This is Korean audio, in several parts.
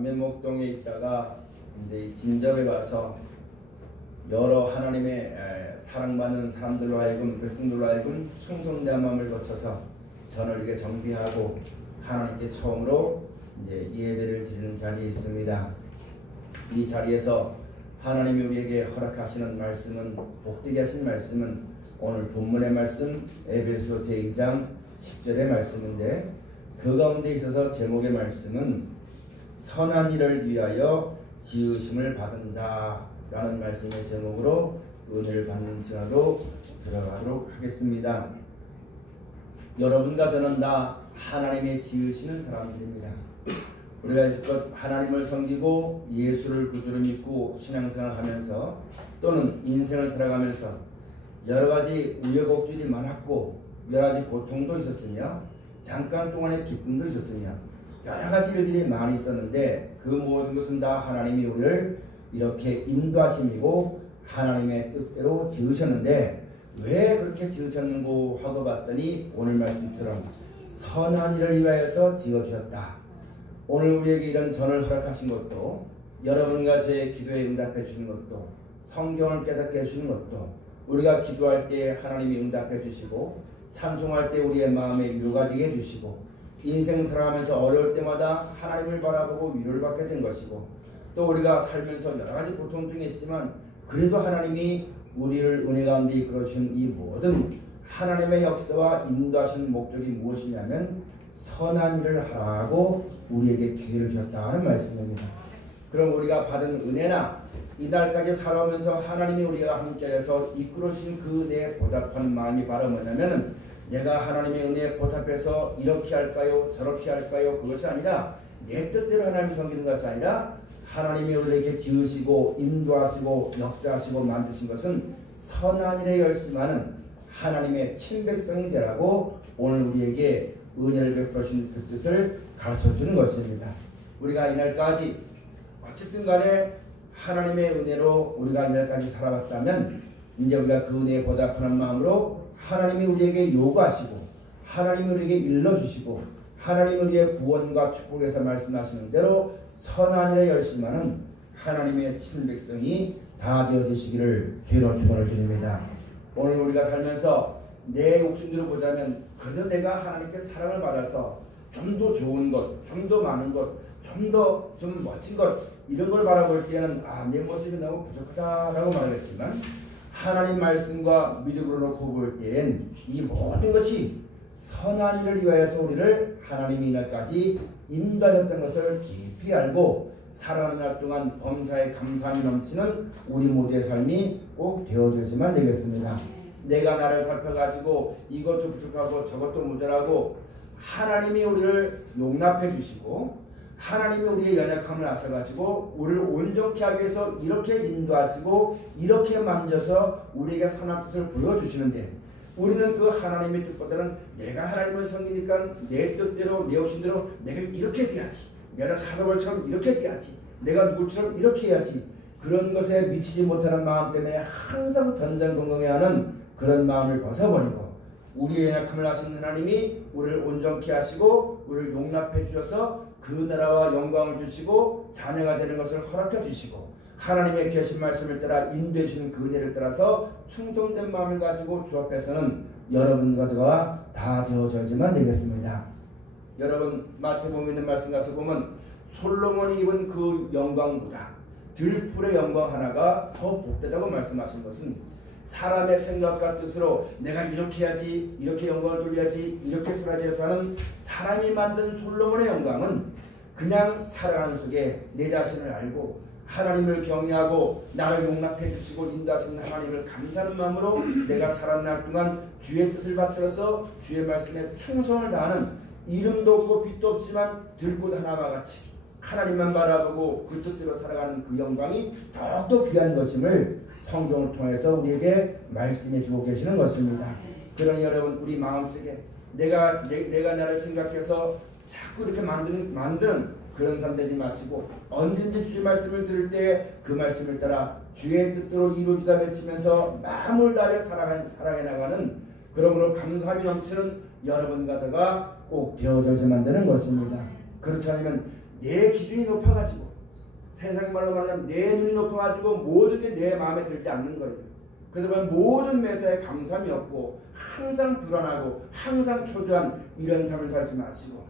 남해목동에 있다가 이제 진접에 와서 여러 하나님의 사랑받는 사람들로 하여금 백성들로 하여금 충성대함을 거쳐서 전을 이렇게 정비하고 하나님께 처음으로 이제 예배를 드리는 자리에 있습니다. 이 자리에서 하나님이 우리에게 허락하시는 말씀은, 복되게 하신 말씀은 오늘 본문의 말씀 에베소 제2장 10절의 말씀인데, 그 가운데 있어서 제목의 말씀은 선한 일을 위하여 지으심을 받은 자라는 말씀의 제목으로 은혜를 받는 시간으로 들어가도록 하겠습니다. 여러분과 저는 다 하나님의 지으시는 사람들입니다. 우리가 이제껏 하나님을 섬기고 예수를 구주로 믿고 신앙생활을 하면서 또는 인생을 살아가면서 여러가지 우여곡절이 많았고 여러가지 고통도 있었으며 잠깐 동안의 기쁨도 있었으며 여러가지 일들이 많이 있었는데, 그 모든 것은 다 하나님이 우리를 이렇게 인도하심이고 하나님의 뜻대로 지으셨는데, 왜 그렇게 지으셨는고 하고 봤더니 오늘 말씀처럼 선한 일을 위하여서 지어주셨다. 오늘 우리에게 이런 전을 허락하신 것도, 여러분과 제 기도에 응답해 주시는 것도, 성경을 깨닫게 해주시는 것도, 우리가 기도할 때 하나님이 응답해 주시고 찬송할 때 우리의 마음에 위로가 되게 해주시고, 인생 살아가면서 어려울 때마다 하나님을 바라보고 위로를 받게 된 것이고, 또 우리가 살면서 여러가지 고통 중에 있지만 그래도 하나님이 우리를 은혜 가운데 이끌어주신 이 모든 하나님의 역사와 인도하시는 목적이 무엇이냐면 선한 일을 하라고 우리에게 기회를 주셨다는 말씀입니다. 그럼 우리가 받은 은혜나 이날까지 살아오면서 하나님이 우리와 함께해서 이끌어주신 그 은혜에 보답하는 마음이 바로 뭐냐면, 내가 하나님의 은혜에 보답해서 이렇게 할까요 저렇게 할까요, 그것이 아니라 내 뜻대로 하나님을 섬기는 것이 아니라 하나님이 우리에게 지으시고 인도하시고 역사하시고 만드신 것은 선한 일에 열심하는 하나님의 친백성이 되라고 오늘 우리에게 은혜를 베풀어 주신 그 뜻을 가르쳐주는 것입니다. 우리가 이날까지 어쨌든 간에 하나님의 은혜로 우리가 이날까지 살아왔다면, 이제 우리가 그 은혜에 보답하는 마음으로 하나님이 우리에게 요구하시고 하나님이 우리에게 일러주시고 하나님이 우리의 구원과 축복에서 말씀하시는 대로 선한 일에 열심하는 하나님의 친백성이 다 되어지시기를 주로 축원을 드립니다. 오늘 우리가 살면서 내 욕심대로 보자면 그래도 내가 하나님께 사랑을 받아서 좀 더 좋은 것, 좀 더 많은 것, 좀 더 좀 멋진 것, 이런 걸 바라볼 때는 내 모습이 너무 부족하다라고 말하겠지만, 하나님 말씀과 믿음으로 놓고 볼 때엔 이 모든 것이 선한 일을 위하여서 우리를 하나님이 이날까지 인도하셨던 것을 깊이 알고 살아가는 날 동안 범사에 감사함이 넘치는 우리 모두의 삶이 꼭 되어져야지만 되겠습니다. 내가 나를 살펴가지고 이것도 부족하고 저것도 모자라고 하나님이 우리를 용납해 주시고 하나님이 우리의 연약함을 아셔가지고 우리를 온전케 하기 위해서 이렇게 인도하시고 이렇게 만져서 우리에게 선한 뜻을 보여주시는데, 우리는 그 하나님의 뜻보다는 내가 하나님을 섬기니까 내 뜻대로 내 욕심대로 내가 이렇게 돼야지, 내가 사도벌처럼 이렇게 돼야지, 내가 누구처럼 이렇게 해야지, 그런 것에 미치지 못하는 마음 때문에 항상 전전긍긍해하는 그런 마음을 벗어버리고, 우리의 연약함을 아시는 하나님이 우리를 온전케 하시고 우리를 용납해 주셔서 그 나라와 영광을 주시고 자녀가 되는 것을 허락해 주시고 하나님의 계신 말씀을 따라 인도해 주시는 그 은혜를 따라서 충성된 마음을 가지고 주 앞에서는 여러분과 다 되어져야지만 되겠습니다. 여러분, 마태복음에 있는 말씀 가서 보면 솔로몬이 입은 그 영광보다 들풀의 영광 하나가 더 복되다고 말씀하신 것은, 사람의 생각과 뜻으로 내가 이렇게 해야지, 이렇게 영광을 돌려야지, 이렇게 살아야지 해서 하는 사람이 만든 솔로몬의 영광은 그냥 살아가는 속에 내 자신을 알고 하나님을 경외하고 나를 용납해 주시고 인도하시는 하나님을 감사하는 마음으로 내가 살아난 날 동안 주의 뜻을 받들어서 주의 말씀에 충성을 다하는, 이름도 없고 빛도 없지만 들꽃 하나와 같이 하나님만 바라보고 그 뜻대로 살아가는 그 영광이 더욱더 귀한 것임을 성경을 통해서 우리에게 말씀해 주고 계시는 것입니다. 그러니 여러분, 우리 마음속에 내가 나를 생각해서 자꾸 이렇게 만드는 그런 삶 되지 마시고, 언제든지 주의 말씀을 들을 때 그 말씀을 따라 주의 뜻대로 이루어지다 외치면서 마음을 다해 살아가 나가는, 그러므로 감사함이 넘치는 여러분과 저가 꼭 되어져야만 되는 것입니다. 그렇지 않으면 내 기준이 높아가지고, 세상 말로 말하자면 내 눈이 높아가지고 모든 게 내 마음에 들지 않는 거예요. 그러다 보면 모든 매사에 감사함이 없고 항상 불안하고 항상 초조한 이런 삶을 살지 마시고,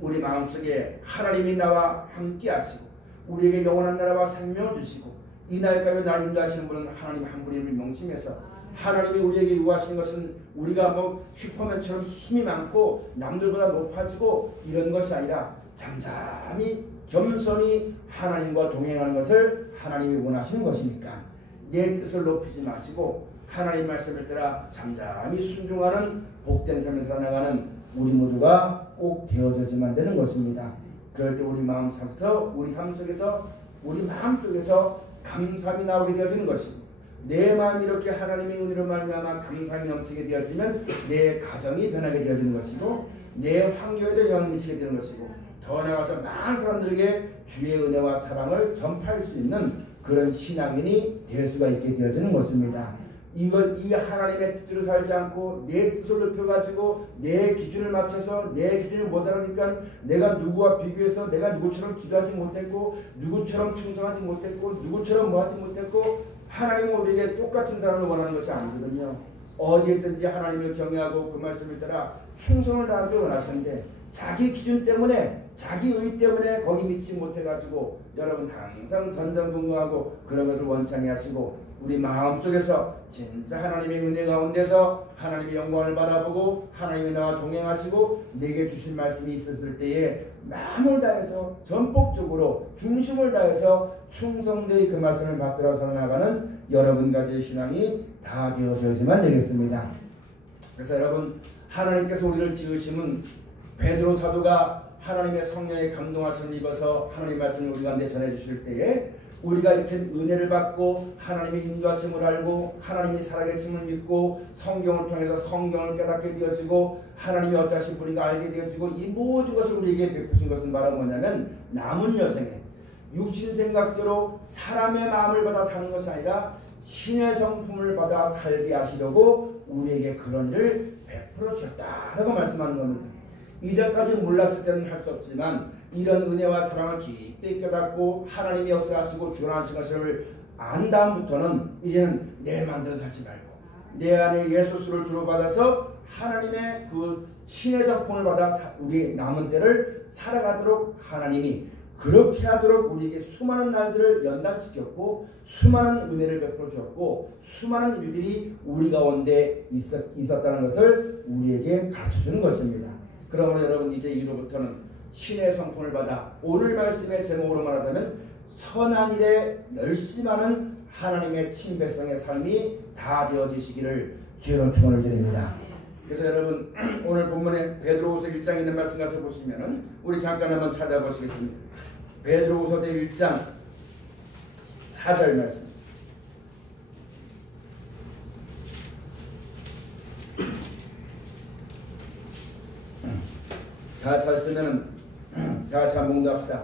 우리 마음속에 하나님이 나와 함께 하시고 우리에게 영원한 나라와 생명을 주시고, 이 날까지 날 인도하시는 분은 하나님 한 분임을 명심해서, 하나님이 우리에게 요구하시는 것은 우리가 뭐 슈퍼맨처럼 힘이 많고 남들보다 높아지고 이런 것이 아니라 잠잠히 겸손히 하나님과 동행하는 것을 하나님이 원하시는 것이니까 내 뜻을 높이지 마시고 하나님 말씀을 따라 잠잠히 순종하는 복된 삶을 살아나가는 우리 모두가 꼭 되어져야만 되는 것입니다. 그럴 때 우리 마음 속에서, 우리 삶 속에서, 우리 마음 속에서 감사함이 나오게 되어지는 것입니다. 내 마음이 이렇게 하나님의 은혜로 말미암아 감사함이 넘치게 되어지면 내 가정이 변하게 되어지는 것이고, 내 환경에도 영향을 미치게 되는 것이고, 더 나아가서 많은 사람들에게 주의 은혜와 사랑을 전파할 수 있는 그런 신앙인이 될 수가 있게 되어지는 것입니다. 이 하나님의 뜻대로 살지 않고 내 뜻을 높여가지고 내 기준을 맞춰서 내 기준을 못하니까 내가 누구와 비교해서 내가 누구처럼 기도하지 못했고 누구처럼 충성하지 못했고 누구처럼 뭐하지 못했고, 하나님은 우리에게 똑같은 사람을 원하는 것이 아니거든요. 어디에 있든지 하나님을 경외하고 그 말씀을 따라 충성을 다하기 원하시는데, 자기 기준 때문에 자기 의 때문에 거기 미치지 못해가지고 여러분 항상 전전긍긍하고 그런 것을 원창히 하시고, 우리 마음속에서 진짜 하나님의 은혜 가운데서 하나님의 영광을 바라보고 하나님이 나와 동행하시고 내게 주신 말씀이 있었을 때에 마음을 다해서 전폭적으로 중심을 다해서 충성되이 그 말씀을 받들어 살아나가는 여러분 가지의 신앙이 다 되어져야지만 되겠습니다. 그래서 여러분, 하나님께서 우리를 지으심은 베드로 사도가 하나님의 성령의 감동하심을 입어서 하나님 말씀을 우리 가운데 전해주실 때에 우리가 이렇게 은혜를 받고 하나님의 인도하심을 알고 하나님이 살아계심을 믿고 성경을 통해서 성경을 깨닫게 되어지고 하나님이 어떠하신 분인가 알게 되어지고, 이 모든 것을 우리에게 베푸신 것은 바로 뭐냐면 남은 여생에 육신 생각대로 사람의 마음을 받아 사는 것이 아니라 신의 성품을 받아 살게 하시려고 우리에게 그런 일을 베풀어 주셨다라고 말씀하는 겁니다. 이전까지 몰랐을 때는 할 수 없지만 이런 은혜와 사랑을 깊이 깨닫고 하나님이 역사하시고 주관하신 것을 안 다음부터는 이제는 내 마음대로 살지 말고 내 안에 예수를 주로 받아서 하나님의 그 신의 작품을 받아 우리 남은 때를 살아가도록 하나님이 그렇게 하도록 우리에게 수많은 날들을 연단시켰고 수많은 은혜를 베풀어 주었고 수많은 일들이 우리 가운데 있었다는 것을 우리에게 가르쳐주는 것입니다. 그러므로 여러분, 이제 이로부터는 신의 성품을 받아 오늘 말씀의 제목으로 말하자면 선한 일에 열심하는 하나님의 친백성의 삶이 다 되어지시기를 주의 축원을 드립니다. 그래서 여러분, 오늘 본문에 베드로후서 1장에 있는 말씀 가서 보시면은 우리 잠깐 한번 찾아보시겠습니다. 베드로후서 1장 4절 말씀. 다 잘 쓰면 다 같이 한번 봉독합시다.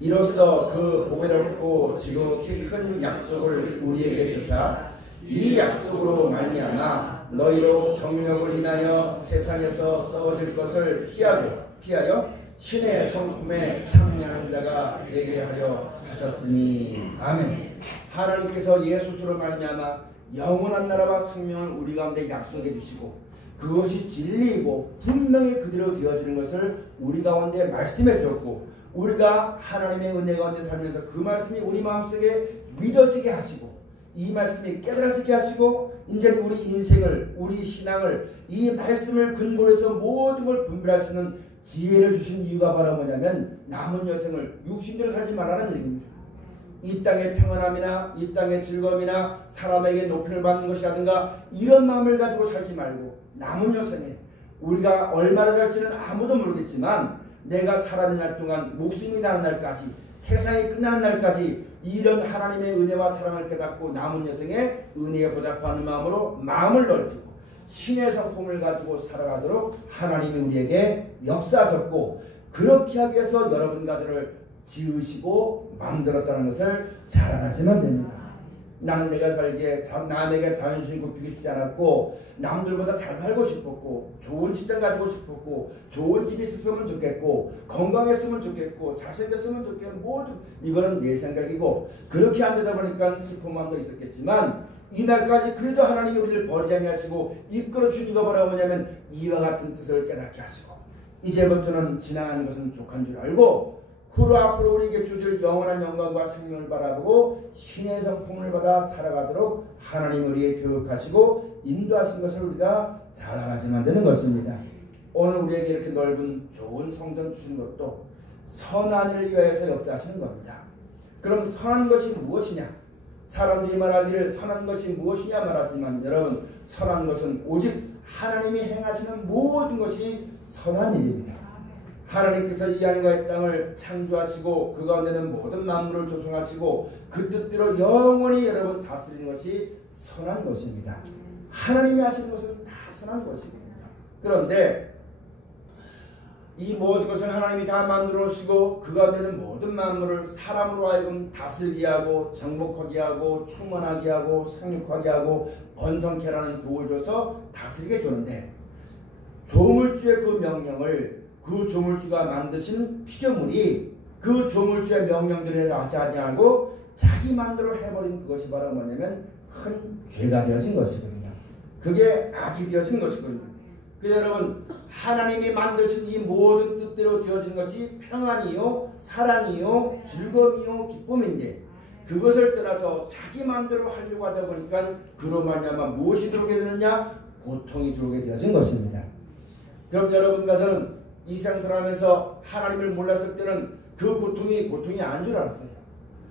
이로써 그 보배롭고 지극히 큰 약속을 우리에게 주사 이 약속으로 말미암아 너희로 정력을 인하여 세상에서 썩어질 것을 피하여 신의 성품에 참여하는 자가 되게 하려 하셨으니. 아멘. 하나님께서 예수로 말미암아 영원한 나라와 생명을 우리 가운데 약속해 주시고 그것이 진리이고 분명히 그대로 되어지는 것을 우리 가운데 말씀해 주었고, 우리가 하나님의 은혜 가운데 살면서 그 말씀이 우리 마음속에 믿어지게 하시고 이 말씀이 깨달아지게 하시고 이제 우리 인생을, 우리 신앙을 이 말씀을 근거로 해서 모든 걸 분별할 수 있는 지혜를 주신 이유가 바로 뭐냐면 남은 여생을 육신대로 살지 말라는 얘기입니다. 이 땅의 평안함이나 이 땅의 즐거움이나 사람에게 높임을 받는 것이라든가 이런 마음을 가지고 살지 말고 남은 여생에 우리가 얼마나 살지는 아무도 모르겠지만 내가 살아있는 날 동안 목숨이 나는 날까지, 세상이 끝나는 날까지 이런 하나님의 은혜와 사랑을 깨닫고 남은 여생에 은혜에 보답하는 마음으로 마음을 넓히고 신의 성품을 가지고 살아가도록 하나님이 우리에게 역사하셨고, 그렇게 하기 위해서 여러분 가족을 지으시고 만들었다는 것을 잘 알아야지만 됩니다. 나는 내가 살기에 남에게 자존심 굽히고 싶지 않았고 남들보다 잘 살고 싶었고 좋은 직장 가지고 싶었고 좋은 집이 있었으면 좋겠고 건강했으면 좋겠고 잘생겼으면 좋겠고 모두 이거는 내 생각이고 그렇게 안 되다 보니까 슬픈 마음도 있었겠지만 이날까지 그래도 하나님이 우리를 버리지 아니하시고 이끌어 준 이유가 뭐냐면 이와 같은 뜻을 깨닫게 하시고 이제부터는 지나가는 것은 족한 줄 알고 후로 앞으로 우리에게 주실 영원한 영광과 생명을 바라보고 신의 성품을 받아 살아가도록 하나님 우리에게 교육하시고 인도하신 것을 우리가 잘 알아야지 만드는 것입니다. 오늘 우리에게 이렇게 넓은 좋은 성전 주신 것도 선한 일을 위하여서 역사하시는 겁니다. 그럼 선한 것이 무엇이냐? 사람들이 말하기를 선한 것이 무엇이냐 말하지만 여러분 선한 것은 오직 하나님이 행하시는 모든 것이 선한 일입니다. 하나님께서 이 하늘과 이 땅을 창조하시고 그 가운데는 모든 만물을 조성하시고 그 뜻대로 영원히 여러분 다스리는 것이 선한 것입니다. 하나님이 하시는 것은 다 선한 것입니다. 그런데 이 모든 것을 하나님이 다 만들어 오시고 그 가운데는 모든 만물을 사람으로 하여금 다스리게 하고 정복하게 하고 충만하게 하고 생육하게 하고 번성케 하라는 복을 줘서 다스리게 주는데 조물주의 그 명령을 그 조물주가 만드신 피조물이 그 조물주의 명령대로 하지 아니하고 자기 마음대로 해버린 그것이 바로 뭐냐면 큰 죄가 되어진 것이거든요. 그게 악이 되어진 것이거든요. 그래서 여러분 하나님이 만드신 이 모든 뜻대로 되어진 것이 평안이요 사랑이요 즐거움이요 기쁨인데 그것을 떠나서 자기 마음대로 하려고 하다 보니까 그로 말미암아 무엇이 들어오게 되느냐? 고통이 들어오게 되어진 것입니다. 그럼 여러분과 저는 이 세상 살아가면서 하나님을 몰랐을 때는 그 고통이 안 줄 알았어요.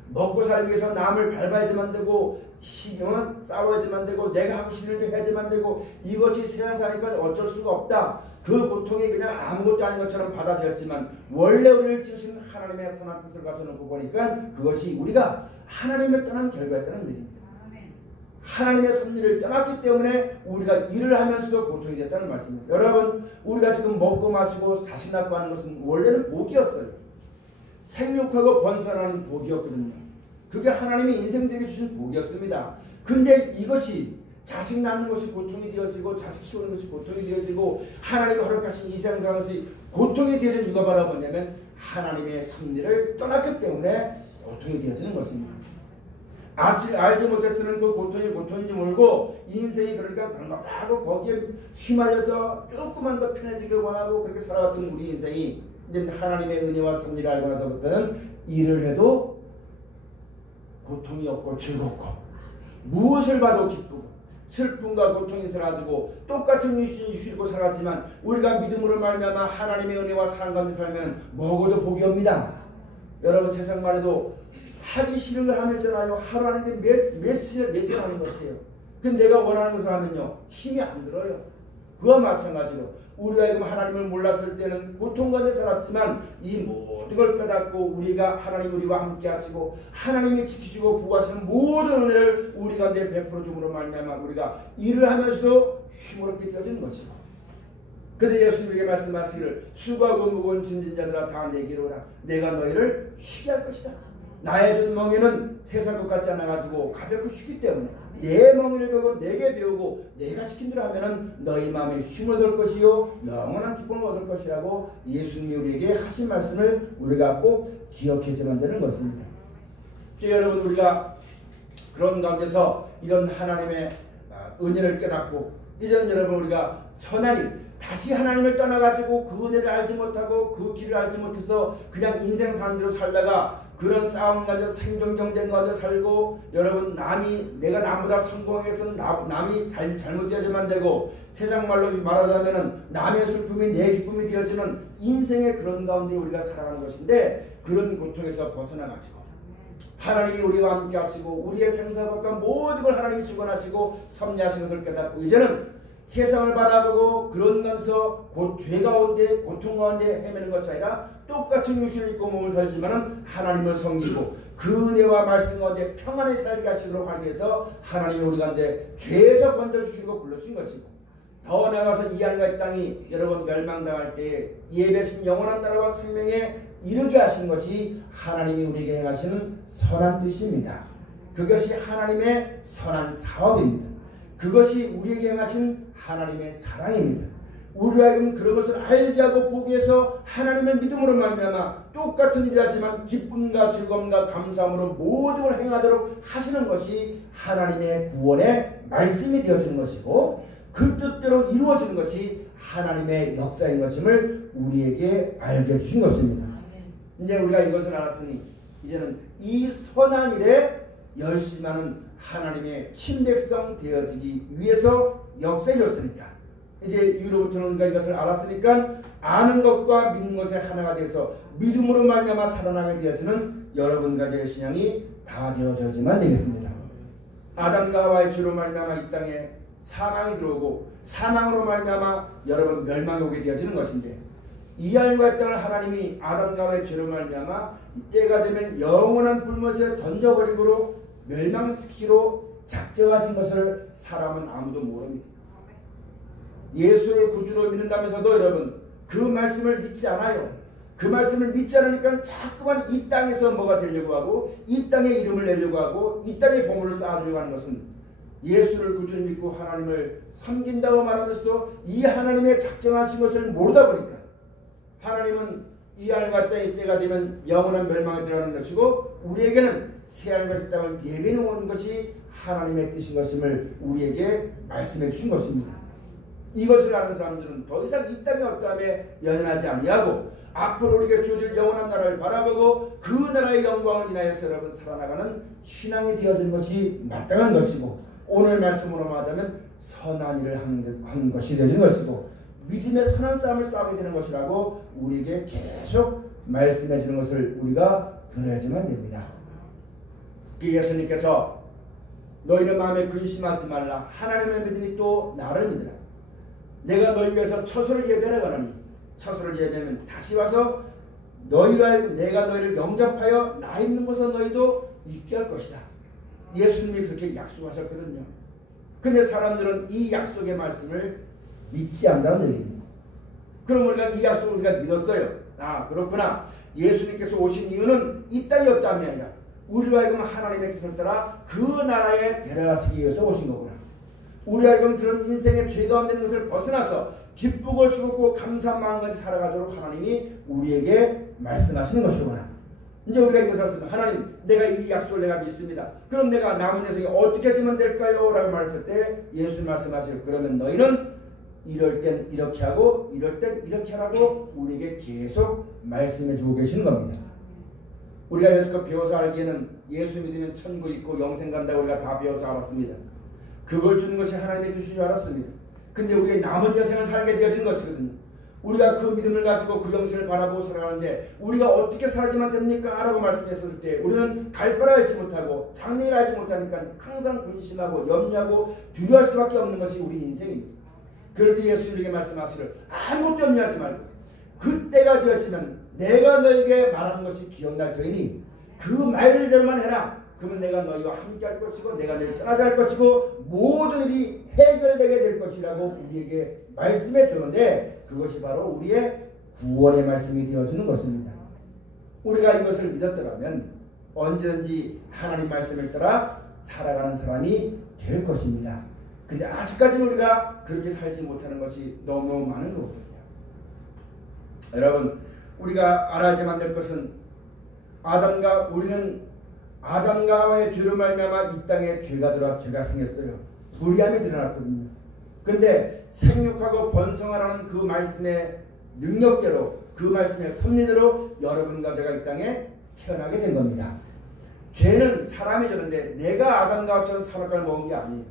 먹고 살기 위해서 남을 밟아야지만 되고 싸워야지만 되고 내가 하고 싶은 일도 해야지만 되고 이것이 세상 사니까 어쩔 수가 없다. 그 고통이 그냥 아무것도 아닌 것처럼 받아들였지만 원래 우리를 지으신 하나님의 선한 뜻을 갖춰놓고 보니까 그것이 우리가 하나님을 떠난 결과였다는 얘기입니다. 하나님의 섭리를 떠났기 때문에 우리가 일을 하면서도 고통이 됐다는 말씀입니다. 여러분 우리가 지금 먹고 마시고 자식 낳고 하는 것은 원래는 복이었어요. 생육하고 번성하는 복이었거든요. 그게 하나님이 인생들에게 주신 복이었습니다. 근데 이것이 자식 낳는 것이 고통이 되어지고 자식 키우는 것이 고통이 되어지고 하나님이 허락하신 이 세상 사는 것이 고통이 되어진 이유가 바로 뭐냐면 하나님의 섭리를 떠났기 때문에 고통이 되어지는 것입니다. 알지 못했으면 그 고통인지 모르고 인생이 그러니까 막하고 거기에 휘말려서 조금만 더 편해지길 원하고 그렇게 살아왔던 우리 인생이 이제 하나님의 은혜와 섭리를 알고 나서부터는 일을 해도 고통이 없고 즐겁고 무엇을 봐도 기쁘고 슬픔과 고통이 사라지고 똑같은 이슈고 살았지만 우리가 믿음으로 말미암아 하나님의 은혜와 사랑 가운데 살면 먹어도 복이 옵니다. 여러분 세상 말해도 하기 싫은 걸 하면 있잖아요. 하루 하는 게 몇 시간 하는 것 같아요. 근데 내가 원하는 것을 하면요 힘이 안 들어요. 그와 마찬가지로 우리가 지금 하나님을 몰랐을 때는 고통 가운데 살았지만 이 모든 걸 깨닫고 우리가 하나님 우리와 함께 하시고 하나님이 지키시고 보호하시는 모든 은혜를 우리 가운데 베풀어 줌으로 말미암아 우리가 일을 하면서도 힘으롭게 되어지는 것이고 그런데 예수님에게 말씀하시기를 수고하고 무거운 짐진 자들아 다 내게로 오라. 내가 너희를 쉬게 할 것이다. 나의 준 멍에는 세상 것 같지 않아가지고 가볍고 쉽기 때문에 내 멍에를 배우고 내게 배우고 내가 시킨 대로 하면은 너희 마음에 힘을 얻을 것이요 영원한 기쁨을 얻을 것이라고 예수님이 우리에게 하신 말씀을 우리가 꼭 기억해야만 되는 것입니다. 여러분 우리가 그런 가운데서 이런 하나님의 은혜를 깨닫고 이전 여러분 우리가 선한 일 다시 하나님을 떠나가지고 그 은혜를 알지 못하고 그 길을 알지 못해서 그냥 인생 사는 대로 살다가 그런 싸움 가지고 생존 경쟁 가지고 살고 여러분 내가 남보다 성공해서 남이 잘못되어야만 되고 세상 말로 말하자면은 남의 슬픔이 내 기쁨이 되어지는 인생의 그런 가운데 우리가 살아가는 것인데 그런 고통에서 벗어나가지고 하나님이 우리와 함께 하시고 우리의 생사복과 모든 걸 하나님이 주관하시고 섭리하시는 것을 깨닫고 이제는 세상을 바라보고 그런 면서 죄 가운데 고통 가운데 헤매는 것이 아니라 똑같은 육신을 입고 몸을 살지만 하나님을 섬기고 그 은혜와 말씀 가운데 평안히 살게 하시도록 하기 위해서 하나님이 우리 가운데 죄에서 건져주시고 불러주신 것이고 더 나아가서 이 하늘과 이 땅이 여러분 멸망당할 때 예배신 영원한 나라와 생명에 이르게 하신 것이 하나님이 우리에게 행하시는 선한 뜻입니다. 그것이 하나님의 선한 사업입니다. 그것이 우리에게 행하신 하나님의 사랑입니다. 우리가 하여금 그런 것을 알게 하고 보게 해서 하나님을 믿음으로 말미암아 똑같은 일이라지만 기쁨과 즐거움과 감사함으로 모든 걸 행하도록 하시는 것이 하나님의 구원의 말씀이 되어지는 것이고, 그 뜻대로 이루어지는 것이 하나님의 역사인 것임을 우리에게 알게 해주신 것입니다. 이제 우리가 이것을 알았으니 이제는 이 선한 일에 열심하는 하나님의 친백성 되어지기 위해서 역사해줬으니까, 이제 이후로부터는 우리가 이것을 알았으니까 아는 것과 믿는 것의 하나가 돼서 믿음으로 말미암아 살아나게 되어지는 여러분 가정의 신앙이 다 되어져야지만 되겠습니다. 아담과 하와의 죄로 말미암아 이 땅에 사망이 들어오고 사망으로 말미암아 여러분 멸망이 오게 되어지는 것인데, 이 하늘과 땅을 하나님이 아담과 하와의 죄로 말미암아 때가 되면 영원한 불못에 던져버리고 멸망시키기로 작정하신 것을 사람은 아무도 모릅니다. 예수를 구주로 믿는다면서도 여러분 그 말씀을 믿지 않아요. 그 말씀을 믿지 않으니까 자꾸만 이 땅에서 뭐가 되려고 하고 이 땅에 이름을 내려고 하고 이 땅에 보물을 쌓으려고 하는 것은, 예수를 구주로 믿고 하나님을 섬긴다고 말하면서도 이 하나님의 작정하신 것을 모르다 보니까 하나님은 이 하늘과 땅의 때가 되면 영원한 멸망에 들어가는 것이고, 우리에게는 새 하늘과 새 땅을 예배해 놓은 것이 하나님의 뜻인 것임을 우리에게 말씀해 주신 것입니다. 이것을 아는 사람들은 더 이상 이 땅의 어떠함에 연연하지 아니하고 앞으로 우리에게 주어질 영원한 나라를 바라보고 그 나라의 영광을 인하여서 여러분 살아나가는 신앙이 되어지는 것이 마땅한 것이고, 오늘 말씀으로 말하자면 선한 일을 하는 것이 되어지는 것이고 믿음의 선한 싸움을 싸우게 되는 것이라고 우리에게 계속 말씀해 주는 것을 우리가 들어야지만 됩니다. 그 예수님께서 너희는 마음에 근심하지 말라, 하나님을 믿으니 또 나를 믿으라. 내가 너희 위해서 처소를 예배하러 가노니, 처소를 예배하면 다시 와서 내가 너희를 영접하여 나 있는 곳에 너희도 있게 할 것이다. 예수님이 그렇게 약속하셨거든요. 근데 사람들은 이 약속의 말씀을 믿지 않는다는 얘기입니다. 그럼 우리가 이 약속을 우리가 믿었어요. 아, 그렇구나. 예수님께서 오신 이유는 이 땅이 없다함이 아니라 우리와 하여금 하나님의 뜻을 따라 그 나라에 데려가시기 위해서 오신 거구나. 우리와 하여금 그런 인생의 죄가 없는 것을 벗어나서 기쁘고 즐겁고 감사한 마음까지 살아가도록 하나님이 우리에게 말씀하시는 것이구나. 이제 우리가 이것을 알았습니다. 하나님, 내가 이 약속을 내가 믿습니다. 그럼 내가 남은 인생에 어떻게 하면 될까요? 라고 말했을 때 예수님 말씀하시고, 그러면 너희는 이럴 땐 이렇게 하고 이럴 땐 이렇게 하라고 우리에게 계속 말씀해 주고 계시는 겁니다. 우리가 여지껏 배워서 알기에는 예수 믿으면 천국 있고 영생 간다고 우리가 다 배워서 알았습니다. 그걸 주는 것이 하나님의 뜻인 줄 알았습니다. 근데 우리의 남은 여생을 살게 되어지는 것이거든요. 우리가 그 믿음을 가지고 그 영생을 바라보고 살아가는데 우리가 어떻게 살아야지만 됩니까? 라고 말씀했을 때 우리는 갈 바를 알지 못하고 장래를 알지 못하니까 항상 근심하고 염려하고 두려워할 수밖에 없는 것이 우리 인생입니다. 그럴 때 예수님에게 말씀하시를 아무것도 염려하지 말고 그때가 되어지면 내가 너에게 말하는 것이 기억날 터이니 그 말대로만 해라. 그러면 내가 너희와 함께 할 것이고 내가 너희를 떠나지 할 것이고 모든 일이 해결되게 될 것이라고 우리에게 말씀해 주는데, 그것이 바로 우리의 구원의 말씀이 되어주는 것입니다. 우리가 이것을 믿었더라면 언제든지 하나님 말씀을 따라 살아가는 사람이 될 것입니다. 근데 아직까지는 우리가 그렇게 살지 못하는 것이 너무너무 많은 거거든요. 여러분, 우리가 알아야만 될 것은 우리는 아담과 하와의 죄로 말미암아 이 땅에 죄가 생겼어요. 불의함이 드러났거든요. 근데 생육하고 번성하라는 그 말씀의 능력대로, 그 말씀의 섭리대로 여러분과 제가 이 땅에 태어나게 된 겁니다. 죄는 사람이 졌는데 내가 아담과 하와처럼 선악과를 먹은 게 아니에요.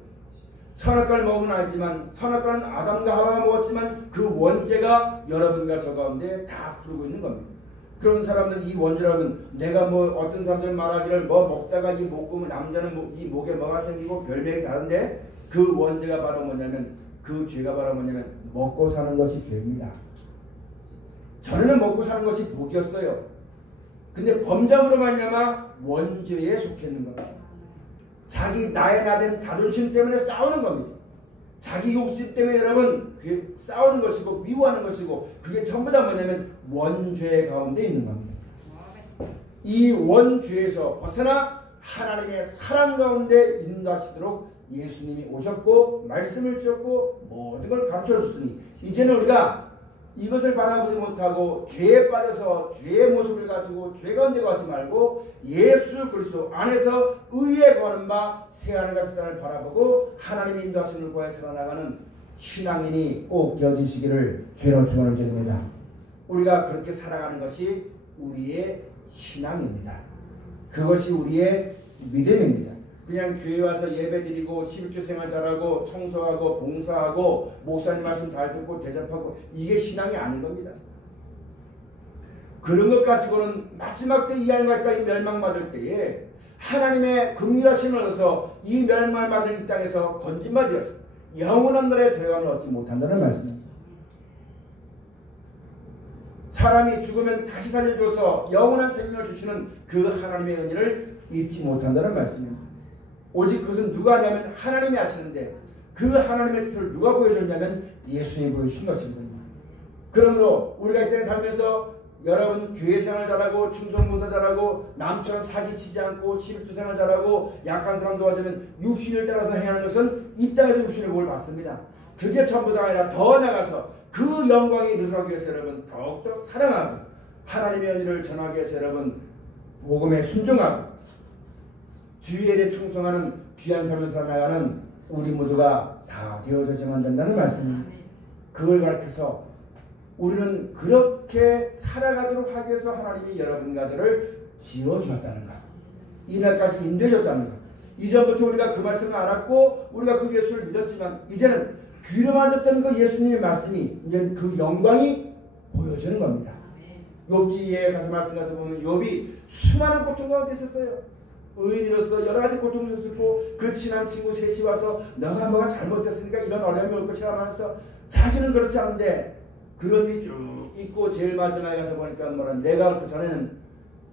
선악과를 먹은 건 아니지만 선악과는 아담과 하와가 먹었지만 그 원죄가 여러분과 저 가운데 다 흐르고 있는 겁니다. 그런 사람들은 이 원죄라면 내가 어떤 사람들 말하기를 먹다가 이 목, 남자는 이 목에 뭐가 생기고 별명이 다른데 그 원죄가 바로 뭐냐면, 그 죄가 바로 뭐냐면 먹고 사는 것이 죄입니다. 전에는 먹고 사는 것이 복이었어요. 근데 범죄함으로 말미암아 원죄에 속해 있는 겁니다. 자기 나의 나된 자존심 때문에 싸우는 겁니다. 자기 욕심 때문에 여러분 그게 싸우는 것이고 미워하는 것이고 그게 전부 다 뭐냐면 원죄 가운데 있는 겁니다. 이 원죄에서 벗어나 하나님의 사랑 가운데 인도하시도록 예수님이 오셨고 말씀을 주셨고 모든 걸 가르쳐 줬으니 이제는 우리가 이것을 바라보지 못하고 죄에 빠져서 죄의 모습을 가지고 죄 가운데 가지 말고 예수 그리스도 안에서 의에 거하는 바 새하늘과 새 땅을 바라보고 하나님의 인도하심을 구하여 살아나가는 신앙인이 꼭 되어지시기를 죄로 축원을 드립니다. 우리가 그렇게 살아가는 것이 우리의 신앙입니다. 그것이 우리의 믿음입니다. 그냥 교회 와서 예배드리고 11조 생활 잘하고 청소하고 봉사하고 목사님 말씀 잘 듣고 대접하고 이게 신앙이 아닌 겁니다. 그런 것 가지고는 마지막 때 이 알마 땅이 멸망받을 때에 하나님의 긍휼하심을 얻어서 이 멸망받을 이 땅에서 건진받으어서 영원한 나라에 들어감을 얻지 못한다는 말씀입니다. 사람이 죽으면 다시 살려줘서 영원한 생명을 주시는 그 하나님의 은혜를 잊지 못한다는 말씀입니다. 오직 그것은 누가 하냐면 하나님이 하시는데 그 하나님의 뜻을 누가 보여줬냐면 예수님이 보여주신 것이거든요. 그러므로 우리가 이 땅에 살면서 여러분 교회 생활 잘하고 충성보다 잘하고 남처럼 사기치지 않고 11조 생활 잘하고 약한 사람 도와주면 육신을 따라서 행하는 것은 이 땅에서 육신의 복을 받습니다. 그게 전부가 아니라 더 나가서 그 영광에 이르기 위해서 여러분 더욱더 사랑하고 하나님의 은혜를 전하기 위해서 여러분 복음에 순종하고 주의 일에 충성하는 귀한 삶을 살아가는 우리 모두가 다 되어져야만 된다는 말씀입니다. 그걸 가르쳐서 우리는 그렇게 살아가도록 하기 위해서 하나님이 여러분가들을 지어주셨다는 것, 이날까지 인도해줬다는 것. 이전부터 우리가 그 말씀을 알았고 우리가 그 예수를 믿었지만 이제는 귀로만 듣던 그 예수님의 말씀이 이제 그 영광이 보여지는 겁니다. 욥기에 가서 말씀 가서 보면 욥이 수많은 고통 가운데 있었어요. 의인으로서 여러 가지 고통을 겪고 그 친한 친구 셋이 와서 너가 뭐가 잘못됐으니까 이런 어려움이 올 것이라 하면서 자기는 그렇지 않은데 그런 일이 쭉 있고 제일 마지막에 가서 보니까 뭐라 내가 그 전에는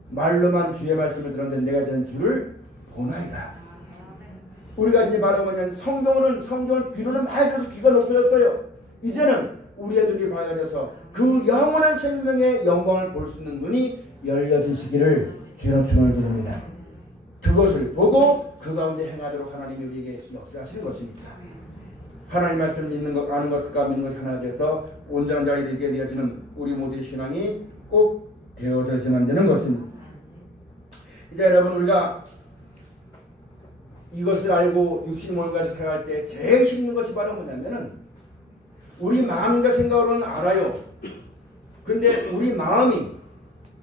말로만 주의 말씀을 들었는데 내가 이제는 주를 보나이다. 우리가 이제 말하면 성경을 귀로는 많이 들어서 귀가 높아졌어요. 이제는 우리의 눈이 밝아져서 그 영원한 생명의 영광을 볼 수 있는 눈이 열려지시기를 주의 축원을 드립니다. 그것을 보고 그 가운데 행하도록 하나님이 우리에게 역사하시는 것입니다. 하나님 말씀을 믿는 것, 아는 것과 믿는 것이 하나 돼서 온전한 자리에 이르게 되어지는 우리 모두의 신앙이 꼭 되어져야만 되는 것입니다. 이제 여러분 우리가 이것을 알고 육신의 몸을 가지고 살아갈 때 제일 힘든 것이 바로 뭐냐면은 우리 마음과 생각으로는 알아요. 근데 우리 마음이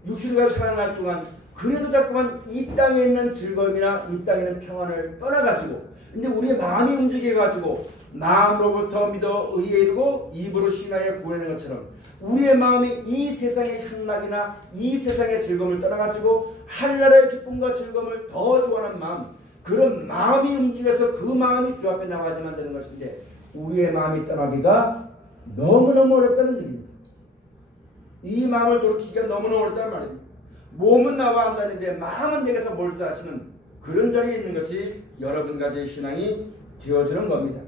육신을 가지고 살아갈 동안 그래도 자꾸만 이 땅에 있는 즐거움이나 이 땅에 있는 평안을 떠나가지고 근데 우리의 마음이 움직여가지고 마음으로부터 믿어 의에 이르고 입으로 신하여 구하는 것처럼 우리의 마음이 이 세상의 향락이나 이 세상의 즐거움을 떠나가지고 하늘나라의 기쁨과 즐거움을 더 좋아하는 마음 그런 마음이 움직여서 그 마음이 주 앞에 나가야만 되는 것인데 우리의 마음이 떠나기가 너무너무 어렵다는 얘기입니다. 이 마음을 돌이키기가 너무너무 어렵다는 말입니다. 몸은 나와 한다는데 마음은 내게서 멀다 하시는 그런 자리에 있는 것이 여러분 가지의 신앙이 되어지는 겁니다.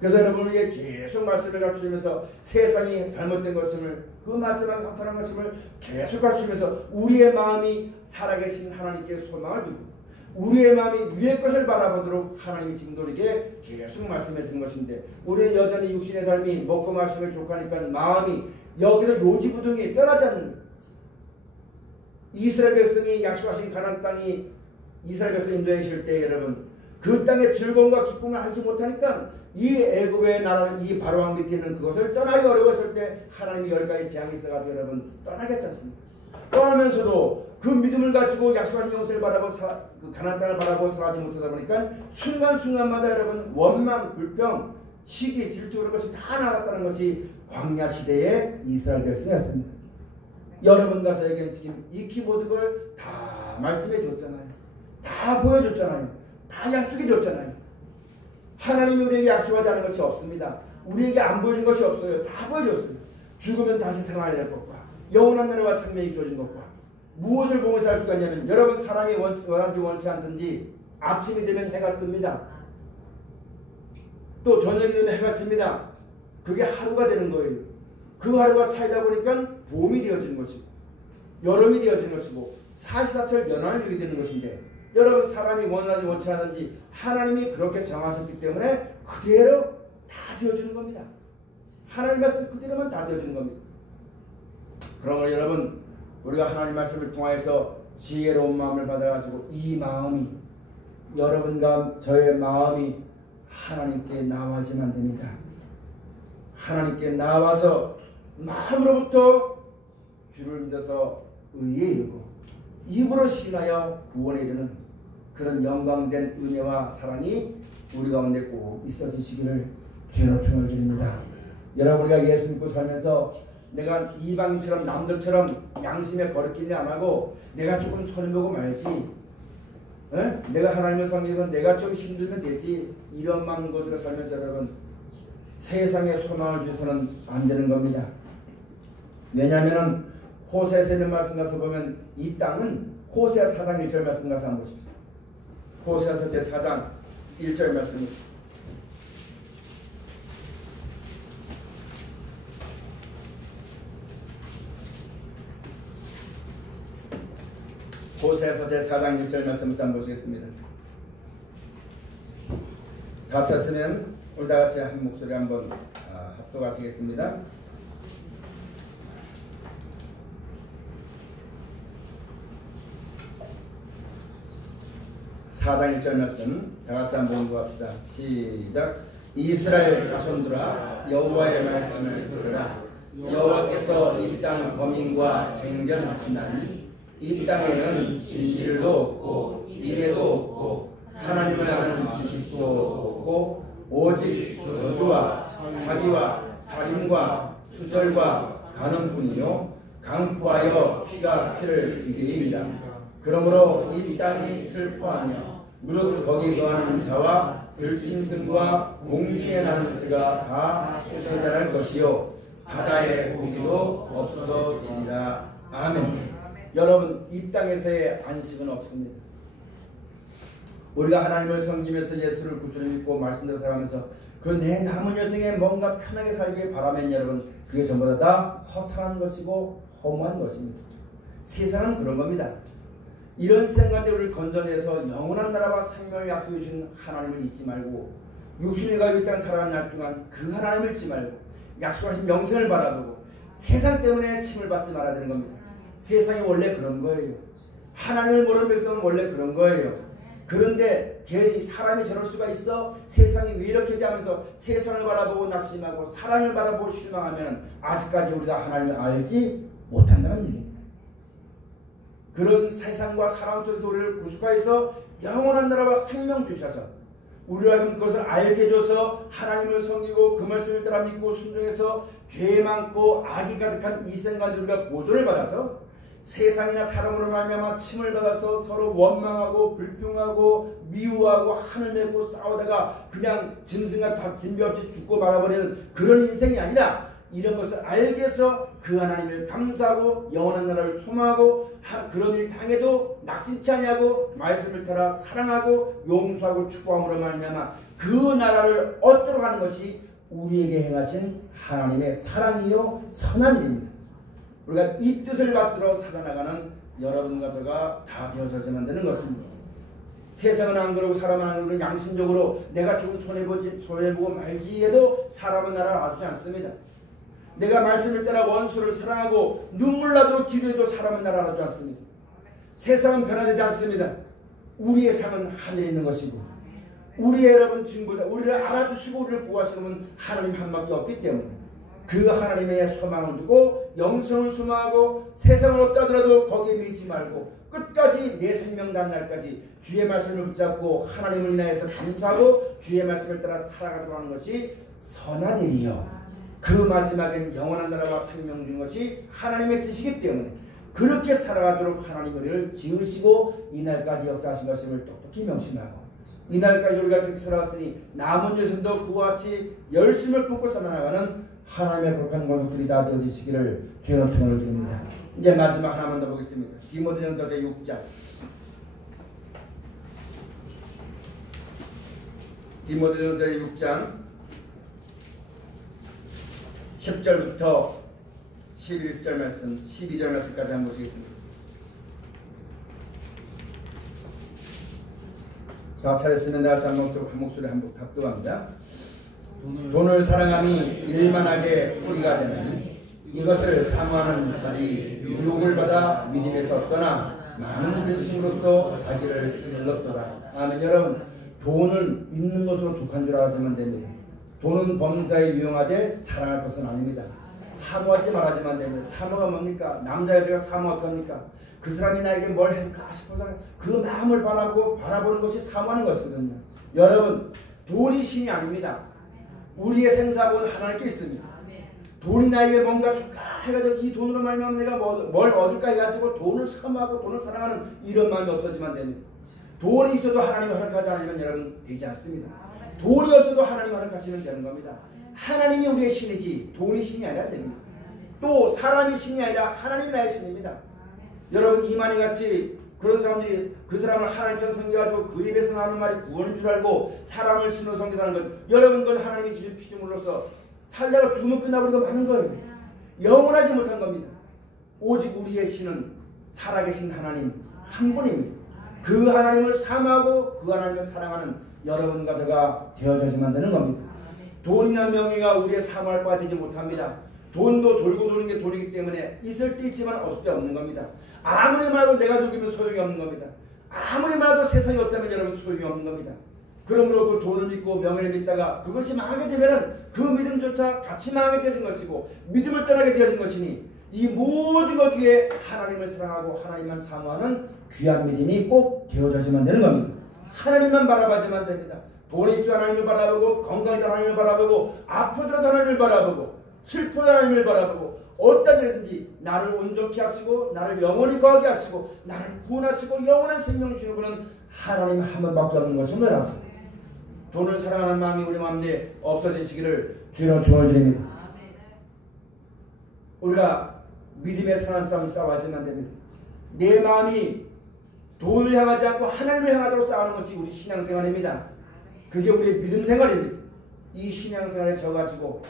그래서 여러분에게 계속 말씀을 가르치면서 세상이 잘못된 것임을 그 마지막에 성탄한 것임을 계속 가르치면서 우리의 마음이 살아계신 하나님께 소망을 두고 우리의 마음이 위의 것을 바라보도록 하나님이 지금도 우리에게 계속 말씀해 준 것인데 우리는 여전히 육신의 삶이 먹고 마시고 족하니까 마음이 여기서 요지부동이 떠나지 않는 거예요. 이스라엘 백성이 약속하신 가나안 땅이 이스라엘 백성 인도해 주실 때 여러분 그 땅의 즐거움과 기쁨을 알지 못하니까 이 애굽의 나라를 이 바로왕 밑에 있는 그것을 떠나기 어려웠을 때 하나님이 10가지 재앙이 있어가지고 여러분 떠나겠지 않습니까? 떠나면서도 그 믿음을 가지고 약속하신 것을 바라보고 그 가나안 땅을 바라보고 살아가지 못하다 보니까 순간순간마다 여러분 원망, 불평, 시기, 질투 그런 것이 다 나왔다는 것이 광야 시대의 이스라엘 백성이었습니다. 여러분과 저에게는 지금 익히 모든 걸 다 말씀해 줬잖아요. 다 보여줬잖아요. 다 약속해 줬잖아요. 하나님이 우리에게 약속하지 않은 것이 없습니다. 우리에게 안 보여준 것이 없어요. 다 보여줬어요. 죽으면 다시 살아야 될 것과 영원한 나라와 생명이 주어진 것과 무엇을 보면서 알 수가 있냐면 여러분 사람이 원하는지 원치 않든지 아침이 되면 해가 뜹니다. 또 저녁이 되면 해가 집니다. 그게 하루가 되는 거예요. 그 하루가 살다 보니까 봄이 되어지는 것이고 여름이 되어지는 것이고 사시사철 연화를 이루게 되는 것인데 여러분 사람이 원하든지 원치 않은지 하나님이 그렇게 정하셨기 때문에 그대로 다 되어지는 겁니다. 하나님 말씀 그대로만 다 되어지는 겁니다. 그러므로 여러분 우리가 하나님 말씀을 통하여서 지혜로운 마음을 받아가지고 이 마음이 여러분과 저의 마음이 하나님께 나와야지만 됩니다. 하나님께 나와서 마음으로부터 주를 믿어서 의에 이르고 입으로 신하여 구원에 이르는 그런 영광된 은혜와 사랑이 우리 가운데 꼭 있어 주시기를 주의 축원을 드립니다. 여러분 우리가 예수 믿고 살면서 내가 이방인처럼 남들처럼 양심에 거리끼리 안 하고 내가 조금 손해보고 말지, 내가 하나님을 섬기면 내가 좀 힘들면 되지, 이런 마음 가지고 살면서 여러분 세상에 소망을 주서는 안 되는 겁니다. 왜냐하면 호세에서 있는 말씀 가서 보면 이 땅은 호세아 4장 1절 말씀 가서 한번 보십시오. 호세아서 제 4장 1절 말씀입니다. 호세아서 제 4장 1절 말씀부터 한번 보시겠습니다. 다 쳤으면 우리 다 같이 한 목소리 한번 합독하시겠습니다. (4장 1절) 말씀 다 같이 한번 공부합시다. 시작. 이스라엘 자손들아 여호와의 말씀을 들으라. 여호와께서 이 땅 거민과 쟁견하시나니 이 땅에는 진실도 없고 인애도 없고 하나님을 아는 지식도 없고 오직 저주와 사기와 살인과 투절과 간음뿐이요 강포하여 피가 피를 이기입니다. 그러므로 이 땅이 슬퍼하며 무릇 거기 거하는 자와 들짐승과 공중에 나는 새가 다 쇠자랄 것이요 바다의 고기도 없어지리라. 아멘. 여러분 이 땅에서의 안식은 없습니다. 우리가 하나님을 섬기면서 예수를 구주로 믿고 말씀대로 살아가면서 그 내 남은 여생에 뭔가 편하게 살길 바라면 여러분 그게 전부 다 허탄한 것이고 허무한 것입니다. 세상은 그런 겁니다. 이런 세상 가운데 우리를 건져내서 영원한 나라와 생명을 약속해 주신 하나님을 잊지 말고 육신을 가지고 이 땅 살아가는 날 동안 그 하나님을 잊지 말고 약속하신 영생을 바라보고 세상 때문에 침을 받지 말아야 되는 겁니다. 세상이 원래 그런 거예요. 하나님을 모르는 백성은 원래 그런 거예요. 그런데 사람이 저럴 수가 있어? 세상이 왜 이렇게 하면서 세상을 바라보고 낙심하고 사람을 바라보고 실망하면 아직까지 우리가 하나님을 알지 못한다는 얘기입니다. 그런 세상과 사람 속에서 우리를 구속하여서 영원한 나라와 생명 주셔서 우리가 그것을 알게 해줘서 하나님을 섬기고 그 말씀을 따라 믿고 순종해서 죄 많고 악이 가득한 이 생각에 우리가 보존을 받아서 세상이나 사람으로 말미암아 침을 받아서 서로 원망하고 불평하고 미워하고 한을 맺고 싸우다가 그냥 짐승과 진비 없이 죽고 말아버리는 그런 인생이 아니라 이런 것을 알게 해서 그 하나님을 감사하고 영원한 나라를 소망하고 그런 일 당해도 낙심치 아니하고 말씀을 따라 사랑하고 용서하고 축복함으로 말미암아 그 나라를 얻도록 하는 것이 우리에게 행하신 하나님의 사랑이요 선한 일입니다. 우리가 이 뜻을 받들어 살아나가는 여러분과 저가 다 되어져야만 되는 것입니다. 세상은 안 그러고 사람은 안 그러고 양심적으로 내가 조금 손해보고 말지 해도 사람은 나를 알아주지 않습니다. 내가 말씀을 따라 원수를 사랑하고 눈물 나도록 기도해도 사람은 나를 알아주지 않습니다. 세상은 변화되지 않습니다. 우리의 삶은 하늘에 있는 것이고 우리의 여러분 중보자 우리를 알아주시고 우리를 보호하시는 분 하나님 한 밖에 없기 때문에 그 하나님의 소망을 두고 영생을 소망하고 세상을 얻다 하더라도 거기에 미치지 말고 끝까지 내 생명 단 날까지 주의 말씀을 붙잡고 하나님을 인하여서 감사하고 주의 말씀을 따라 살아가도록 하는 것이 선한 일이요 그 마지막엔 영원한 나라와 생명 주는 것이 하나님의 뜻이기 때문에 그렇게 살아가도록 하나님 우리를 지으시고 이날까지 역사하신 것임을 똑똑히 명심하고 이날까지 우리가 그렇게 살아왔으니 남은 여생도 그와 같이 열심을 품고 살아나가는 하나님의 거룩한 권속들이 다 되어지시기를 주의 축원을 드립니다. 이제 마지막 하나만 더 보겠습니다. 디모데전서 제6장 디모데전서 제6장 10절부터 11절 말씀 12절 말씀까지 한번 보시겠습니다. 다 차렸으면 다 같이 한 목소리 한번 합독합니다. 돈을 사랑함이 일만하게 뿌리가 되나니 이것을 사모하는 자리 유혹을 받아 믿음에서 떠나 많은 근심으로써 자기를 찔렀도다. 아멘. 여러분, 돈은 있는 것으로 족한 줄 알아야만 됩니다. 돈은 범사에 유용하되 사랑할 것은 아닙니다. 사모하지 말아야만 됩니다. 사모가 뭡니까? 남자 여자가 사모할 겁니까? 그 사람이 나에게 뭘 해줄까 싶어서 그 마음을 바라보는 것이 사모하는 것이거든요. 여러분, 돈이 신이 아닙니다. 우리의 생사본 하나님께 있습니다. 돈이 나에게 뭔가 줄까 해가지고 이 돈으로 말미암아 내가 뭘 얻을까 해가지고 돈을 사모하고 돈을 사랑하는 이런 마음이 없어지면 됩니다. 돈이 있어도 하나님이 허락하지 않으면 여러분 되지 않습니다. 돈이 없어도 하나님이 허락하시면 되는 겁니다. 하나님이 우리의 신이지 돈이 신이 아니라 됩니다. 또 사람이 신이 아니라 하나님이 나의 신입니다. 여러분, 이만희 같이 그런 사람들이 그 사람을 하나님처럼 섬겨가지고 그 입에서 나오는 말이 구원인 줄 알고 사람을 신으로 섬기다는 것, 여러분 그건 하나님이 주신 피조물로서 살다가 죽으면 끝나버리고 마는 거예요. 영원하지 못한 겁니다. 오직 우리의 신은 살아계신 하나님 한 분입니다. 그 하나님을 사모하고 그 하나님을 사랑하는 여러분과 제가 되어져야만 되는 겁니다. 돈이나 명예가 우리의 사모할 바가 되지 못합니다. 돈도 돌고 도는 게 돈이기 때문에 있을 때 있지만 없을 때 없는 겁니다. 아무리 말도 내가 누기면 소용이 없는 겁니다. 아무리 말도 세상이 없다면 여러분 소용이 없는 겁니다. 그러므로 그 돈을 믿고 명예를 믿다가 그것이 망하게 되면은 그 믿음조차 같이 망하게 되는 것이고 믿음을 떠나게 되는 것이니 이 모든 것 위에 하나님을 사랑하고 하나님만 사모하는 귀한 믿음이 꼭 되어져야만 되는 겁니다. 하나님만 바라봐야만 됩니다. 돈이 있어 하나님을 바라보고 건강이다 하나님을 바라보고 아프더라도 하나님을 바라보고 슬퍼도 하나님을 바라보고 어디다 그랬든지 나를 온전케 하시고 나를 영원히 거하게 하시고 나를 구원하시고 영원한 생명 주시는 분은 하나님 한 분밖에 없는 것을 알았습니다. 돈을 사랑하는 마음이 우리 마음에 없어지시기를 주님으로 축원을 드립니다. 우리가 믿음의 선한 싸움을 싸워야지만 됩니다. 내 마음이 돈을 향하지 않고 하나님을 향하도록 싸우는 것이 우리 신앙생활입니다. 그게 우리의 믿음생활입니다. 이 신앙생활에 져가지고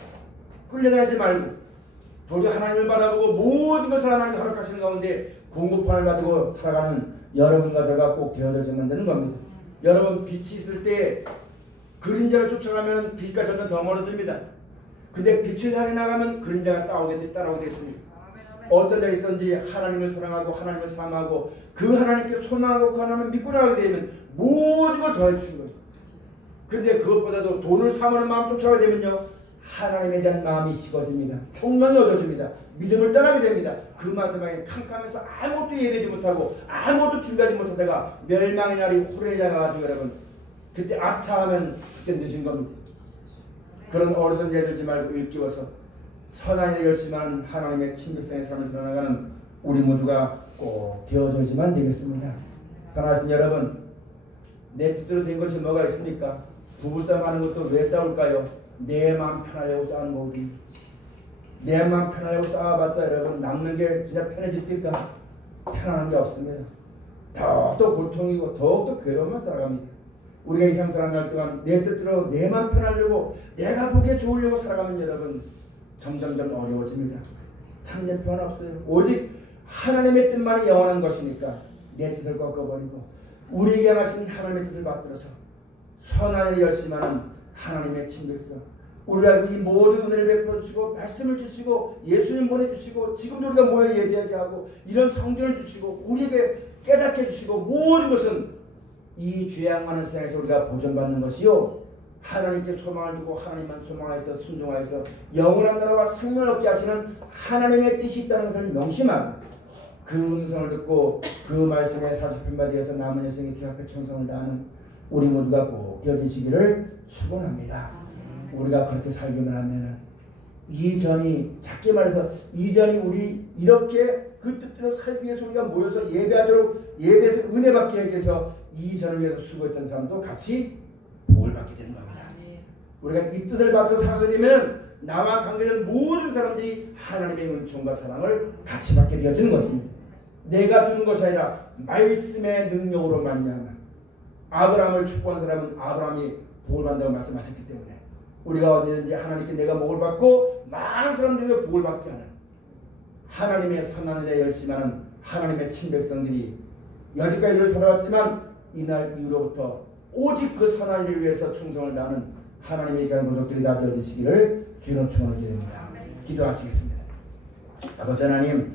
끌려다니지 말고 도리어 하나님을 바라보고 모든 것을 하나님이 허락하시는 가운데 공급판을 가지고 살아가는 여러분과 제가 꼭 되어져야만 되는 겁니다. 여러분, 빛이 있을 때 그림자를 쫓아가면 빛과 점점 더 멀어집니다. 근데 빛을 향해 나가면 그림자가 따라오게 됐습니다. 어떤 데에 있든지 하나님을 사랑하고 하나님을 사모하고 그 하나님께 소망하고 그 하나님을 믿고 나가게 되면 모든 걸 더해 주신 거예요. 근데 그것보다도 돈을 사모하는 마음 쫓아가게 되면요, 하나님에 대한 마음이 식어집니다. 총명이 얻어집니다. 믿음을 떠나게 됩니다. 그 마지막에 캄캄해서 아무것도 예배하지 못하고 아무것도 준비하지 못하다가 멸망의 날이 호련히 다가가지고 여러분 그때 아차하면 그때 늦은 겁니다. 그런 어리석은 들지 말고 일깨워서 선한 일에 열심하는 하나님의 친백성의 삶을 살아나가는 우리 모두가 꼭 되어져야지만 되겠습니다. 사랑하신 여러분, 내 뜻대로 된 것이 뭐가 있습니까? 부부싸움 하는 것도 왜 싸울까요? 내 마음 편하려고 싸우는 거거든요. 내 마음 편하려고 싸워봤자 여러분 남는 게 진짜 편해집니까? 편안한 게 없습니다. 더욱더 고통이고 더욱더 괴로움만 살아갑니다. 우리가 이 세상 살아갈 동안 내 뜻대로 내 마음 편하려고 내가 보기에 좋으려고 살아가면 여러분 점점점 어려워집니다. 참된 평안 없어요. 오직 하나님의 뜻만이 영원한 것이니까 내 뜻을 꺾어버리고 우리에게 하신 하나님의 뜻을 받들어서 선한 일에 열심하는 하나님의 친백성, 우리가 이 모든 은혜를 베풀어 주시고 말씀을 주시고 예수님 보내주시고 지금도 우리가 모여 예배하게 하고 이런 성전을 주시고 우리에게 깨닫게 해주시고 모든 것은 이 죄악 많은 세상에서 우리가 보존받는 것이요, 하나님께 소망을 두고 하나님만 소망하여서 순종하여서 영원한 나라와 생명을 얻게 하시는 하나님의 뜻이 있다는 것을 명심하고 그 음성을 듣고 그 말씀에 사주편받이어서 남은 여생이 주 앞에 충성을 다하는 우리 모두가 꼭 되어지시기를 축원합니다. 우리가 그렇게 살기만 하면 이전이, 작게 말해서 이전이 우리 이렇게 그 뜻대로 살기 위해서 우리가 모여서 예배하도록 예배에서 은혜 받게 하기 위해서 이전을 위해서 수고했던 사람도 같이 복을 받게 되는 겁니다. 우리가 이 뜻을 받들어 살아가게 되면 나와 관계된 모든 사람들이 하나님의 은총과 사랑을 같이 받게 되어지는 것입니다. 내가 주는 것이 아니라 말씀의 능력으로 말미암아 아브라함을 축복한 사람은 아브라함이 복을 받는다고 말씀하셨기 때문에 우리가 언제든지 하나님께 내가 복을 받고 많은 사람들에게 복을 받게 하는 하나님의 선한 일에 열심하는 하나님의 친백성들이 여지까지 이를 살아왔지만 이날 이후로부터 오직 그 선한 일을 위해서 충성을 다하는 하나님의 귀한 도적들이 다 되어지시기를 주로 축원을 드립니다. 기도하시겠습니다. 아버지 하나님,